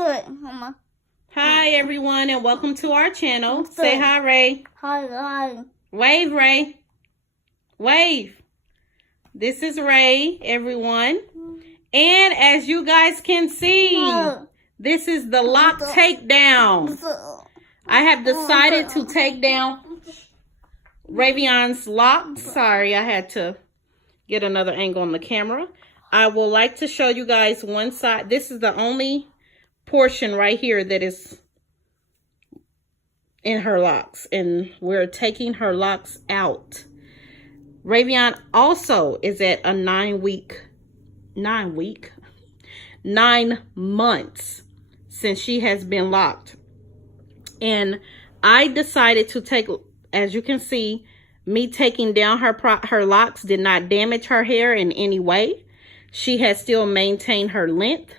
Hi everyone and welcome to our channel. Say hi, Ray. Hi. Wave, Ray. Wave. This is Ray, everyone. And as you guys can see, this is the lock takedown. I have decided to take down RaeVeon's locks. Sorry, I had to get another angle on the camera. I would like to show you guys one side. This is the only portion right here that is in her locks, and we're taking her locks out. RaeVeon also is at a 9 months since she has been locked, and I decided to take, as you can see, me taking down her locks did not damage her hair in any way. She has still maintained her length.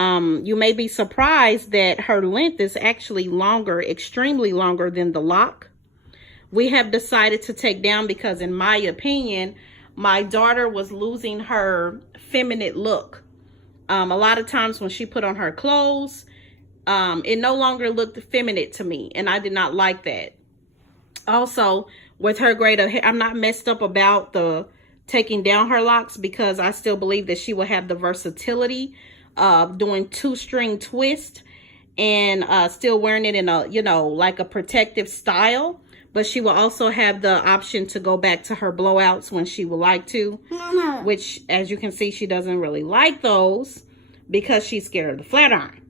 You may be surprised that her length is actually longer, extremely longer than the lock. We have decided to take down because, in my opinion, my daughter was losing her feminine look. A lot of times when she put on her clothes, it no longer looked feminine to me, and I did not like that. Also, with her grade of hair, I'm not messed up about the taking down her locks because I still believe that she will have the versatility of doing 2-string twist and still wearing it in a, like a protective style. But she will also have the option to go back to her blowouts when she would like to, which, as you can see, she doesn't really like those because she's scared of the flat iron.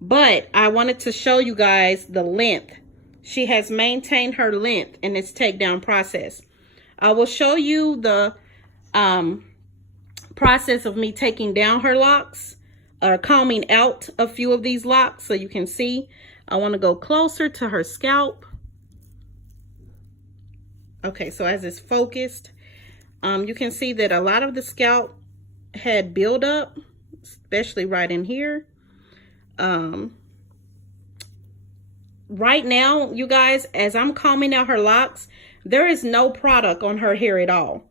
But I wanted to show you guys the length. She has maintained her length in this takedown process. I will show you the process of me taking down her locks, or combing out a few of these locks so you can see. I want to go closer to her scalp. Okay, so as it's focused, you can see that a lot of the scalp had buildup, especially right in here. Right now, you guys, as I'm combing out her locks, there is no product on her hair at all.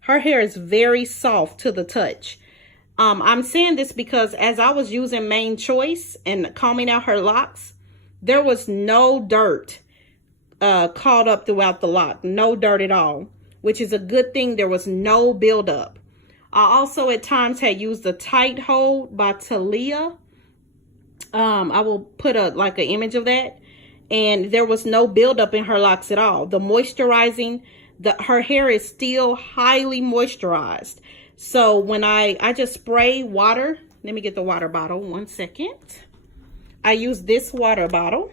Her hair is very soft to the touch. I'm saying this because as I was using Main Choice and combing out her locks, there was no dirt caught up throughout the lock. No dirt at all, which is a good thing. There was no buildup. I also at times had used the Tight Hold by Talia. I will put an image of that. And there was no buildup in her locks at all. The moisturizing, her hair is still highly moisturized. So when I just spray water, let me get the water bottle, 1 second. I use this water bottle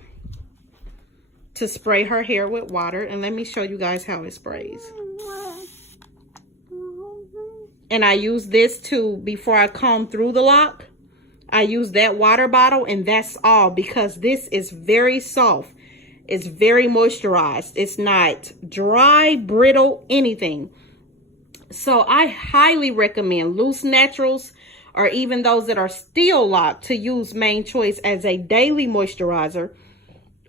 to spray her hair with water. And let me show you guys how it sprays. And I use this too before I comb through the lock. I use that water bottle, and that's all, because this is very soft. It's very moisturized. It's not dry, brittle, anything. So I highly recommend loose naturals, or even those that are still locked, to use Main Choice as a daily moisturizer,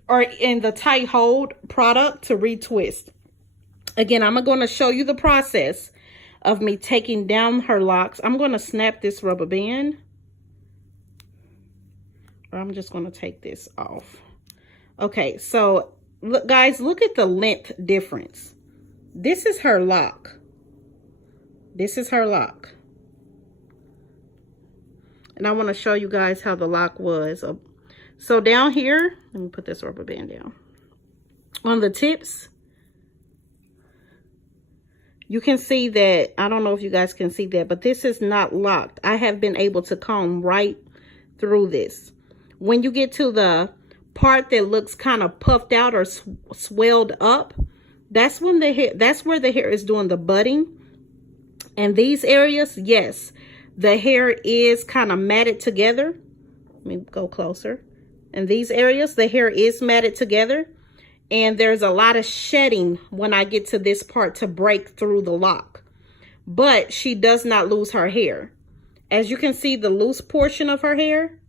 or in the Tight Hold product to retwist. Again, I'm going to show you the process of me taking down her locks. I'm going to snap this rubber band. I'm just going to take this off. Okay, so look, guys, look at the length difference. This is her lock. This is her lock. And I want to show you guys how the lock was. So down here, let me put this rubber band down. On the tips, you can see that, I don't know if you guys can see that, but this is not locked. I have been able to comb right through this. When you get to the part that looks kind of puffed out or swelled up, that's when that's where the hair is doing the budding. And these areas, yes, the hair is kind of matted together. Let me go closer. In these areas, the hair is matted together, and there's a lot of shedding when I get to this part to break through the lock. But she does not lose her hair. As you can see, the loose portion of her hair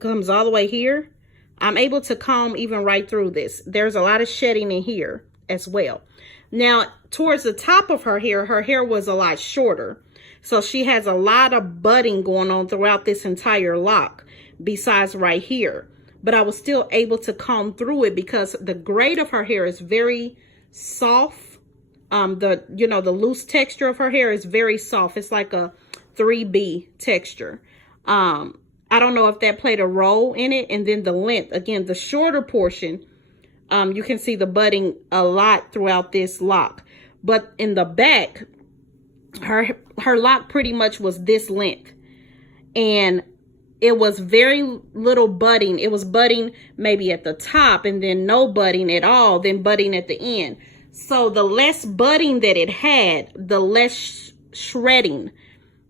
comes all the way here. I'm able to comb even right through this. There's a lot of shedding in here as well. Now, towards the top of her hair was a lot shorter. So she has a lot of budding going on throughout this entire lock, besides right here. But I was still able to comb through it because the grade of her hair is very soft. The loose texture of her hair is very soft. It's like a 3B texture. I don't know if that played a role in it. And then the length, again, the shorter portion, you can see the budding a lot throughout this lock. But in the back, her lock pretty much was this length. And it was very little budding. It was budding maybe at the top and then no budding at all, then budding at the end. So the less budding that it had, the less shredding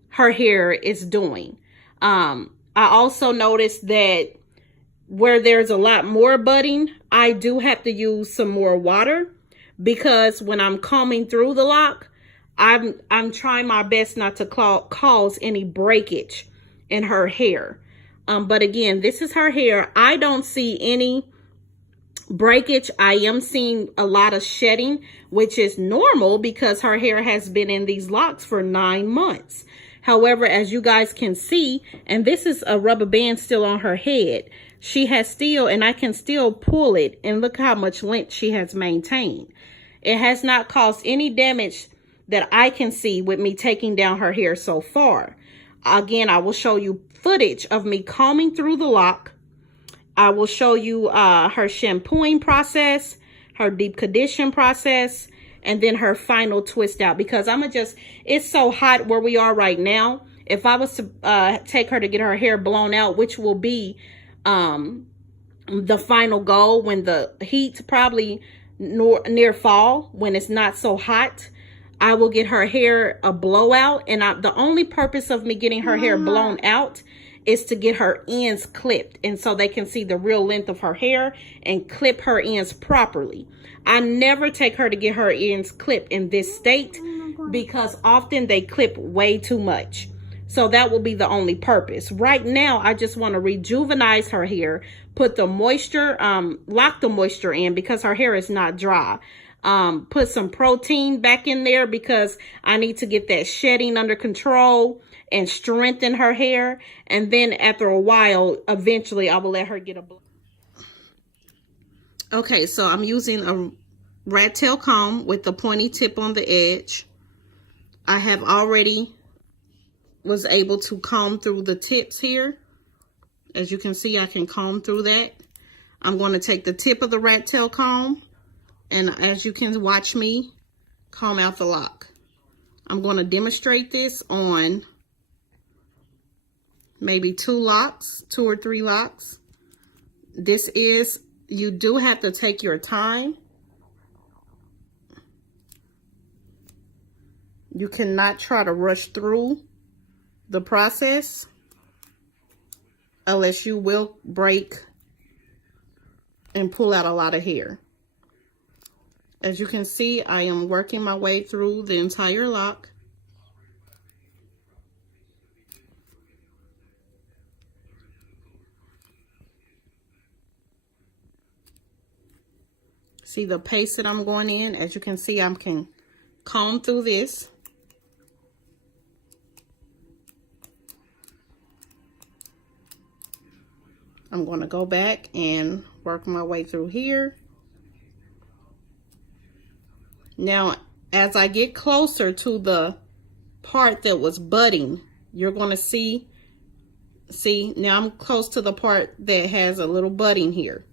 her hair is doing. I also noticed that where there's a lot more budding, I do have to use some more water, because when I'm combing through the lock, I'm trying my best not to cause any breakage in her hair. But again, this is her hair. I don't see any breakage. I am seeing a lot of shedding, which is normal because her hair has been in these locks for 9 months. However, as you guys can see, and this is a rubber band still on her head, she has still, and I can still pull it, and look how much length she has maintained. It has not caused any damage that I can see with me taking down her hair so far. Again, I will show you footage of me combing through the lock. I will show you her shampooing process, her deep condition process, and then her final twist out, because it's so hot where we are right now. If I was to take her to get her hair blown out, which will be the final goal when the heat, probably near fall, when it's not so hot, I will get her hair a blowout. And the only purpose of me getting her hair blown out is to get her ends clipped, and so they can see the real length of her hair and clip her ends properly. I never take her to get her ends clipped in this state because often they clip way too much. So that will be the only purpose. Right now, I just want to rejuvenize her hair, put the moisture, lock the moisture in because her hair is not dry. Put some protein back in there because I need to get that shedding under control and strengthen her hair. And then after a while, eventually I will let her get a blow. Okay, so I'm using a rat tail comb with the pointy tip on the edge. I have already was able to comb through the tips here. As you can see, I can comb through that. I'm going to take the tip of the rat tail comb, and as you can watch me comb out the lock. I'm going to demonstrate this on maybe 2 or 3 locks. You do have to take your time. You cannot try to rush through the process, unless you will break and pull out a lot of hair. As you can see, I am working my way through the entire lock. See the pace that I'm going in? As you can see, I can comb through this. I'm going to go back and work my way through here. Now, as I get closer to the part that was budding, you're going to see, now I'm close to the part that has a little budding here.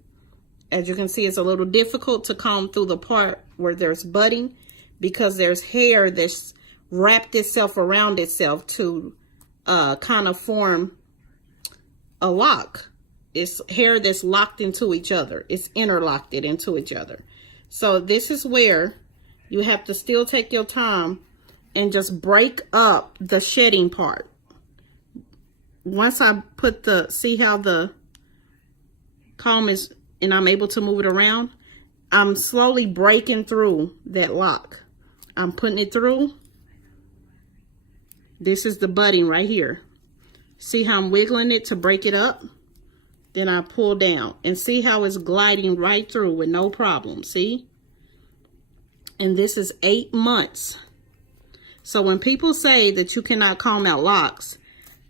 As you can see, it's a little difficult to comb through the part where there's budding because there's hair that's wrapped itself around itself to kind of form a lock. It's hair that's locked into each other. It's interlocked into each other. So this is where you have to still take your time and just break up the shedding part. Once I put see how the comb is, and I'm able to move it around, I'm slowly breaking through that lock. I'm putting it through. This is the budding right here. See how I'm wiggling it to break it up? Then I pull down and see how it's gliding right through with no problem, see? And this is 8 months. So when people say that you cannot comb out locks,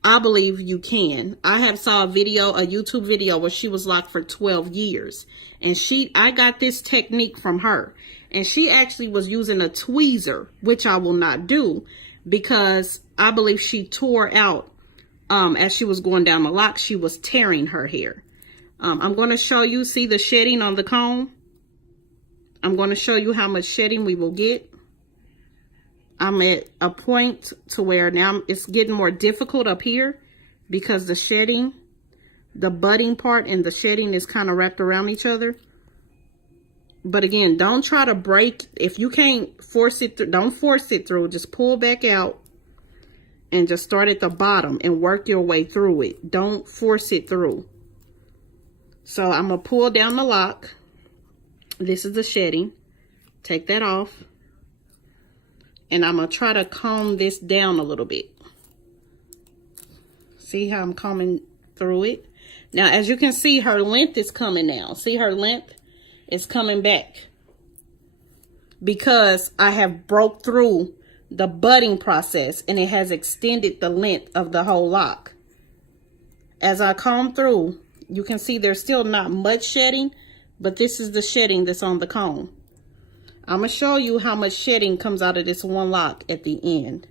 I believe you can. I have saw a YouTube video where she was locked for 12 years. And I got this technique from her. And she actually was using a tweezer, which I will not do because I believe she tore out, as she was going down the lock, she was tearing her hair. I'm going to show you, see the shedding on the comb? I'm going to show you how much shedding we will get. I'm at a point to where now it's getting more difficult up here because the shedding, the budding part and the shedding is kind of wrapped around each other. But again, don't try to break. If you can't force it through, don't force it through. Just pull back out and just start at the bottom and work your way through it. Don't force it through. So I'm going to pull down the lock. This is the shedding. Take that off. And I'm going to try to comb this down a little bit. See how I'm combing through it? Now, as you can see, her length is coming now. See her length is coming back. Because I have broke through the budding process and it has extended the length of the whole lock. As I comb through, you can see there's still not much shedding, but this is the shedding that's on the comb. I'm going to show you how much shedding comes out of this one lock at the end.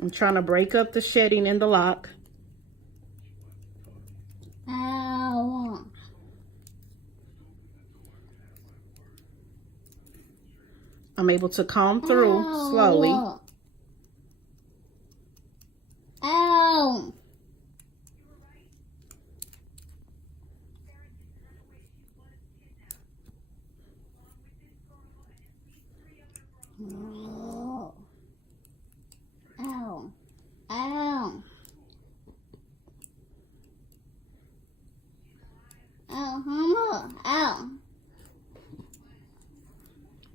I'm trying to break up the shedding in the lock. Ow. I'm able to comb through slowly. Ow. Ow. Ow. Ow. Ow, Mama. Ow.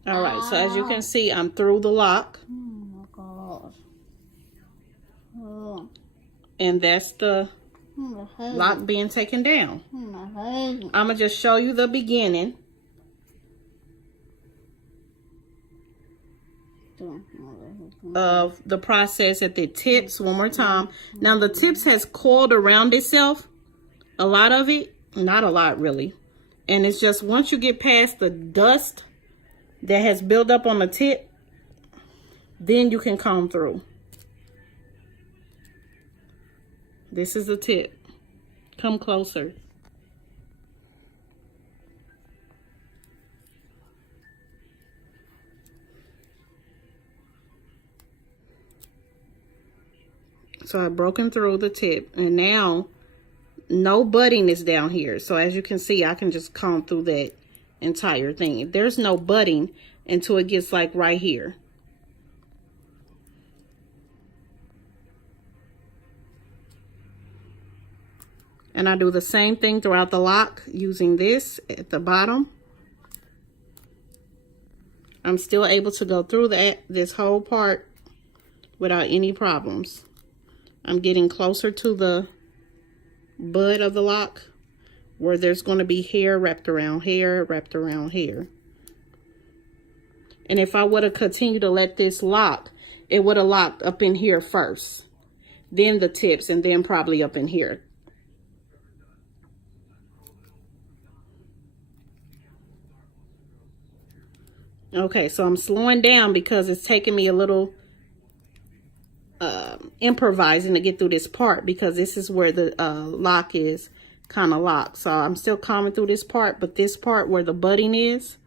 All right, so as you can see, I'm through the lock. Oh my gosh. Oh. And that's the lock being taken down. I'm going to just show you the beginning. Of the process at the tips one more time. Now the tips has coiled around itself, a lot of it, not a lot really, and it's just once you get past the dust that has built up on the tip, then you can comb through. This is the tip. Come closer. So I've broken through the tip and now no budding is down here. So as you can see, I can just comb through that entire thing. There's no budding until it gets like right here. And I do the same thing throughout the lock using this at the bottom. I'm still able to go through this whole part without any problems. I'm getting closer to the bud of the lock where there's going to be hair wrapped around hair, wrapped around hair. And if I would have continued to let this lock, it would have locked up in here first, then the tips, and then probably up in here. Okay, so I'm slowing down because it's taking me a little improvising to get through this part, because this is where the lock is kind of locked. So I'm still combing through this part, but this part where the budding is,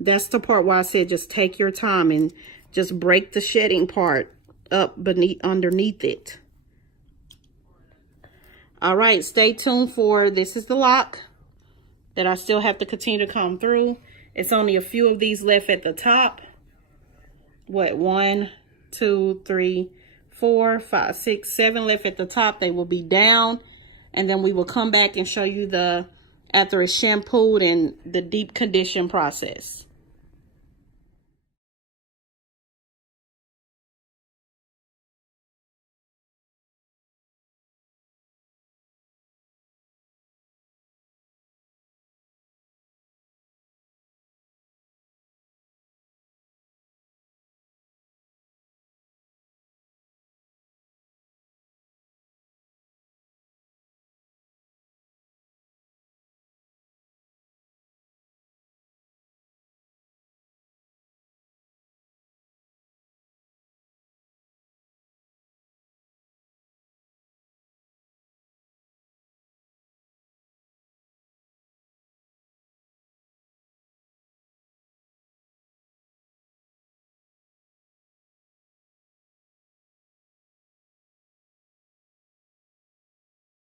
that's the part where I said just take your time and just break the shedding part up underneath it. All right, stay tuned for this is the lock that I still have to continue to comb through. It's only a few of these left at the top. What, 1, 2, 3, 4, 5, 6, 7 left at the top. They will be down, and then we will come back and show you after it's shampooed and the deep condition process.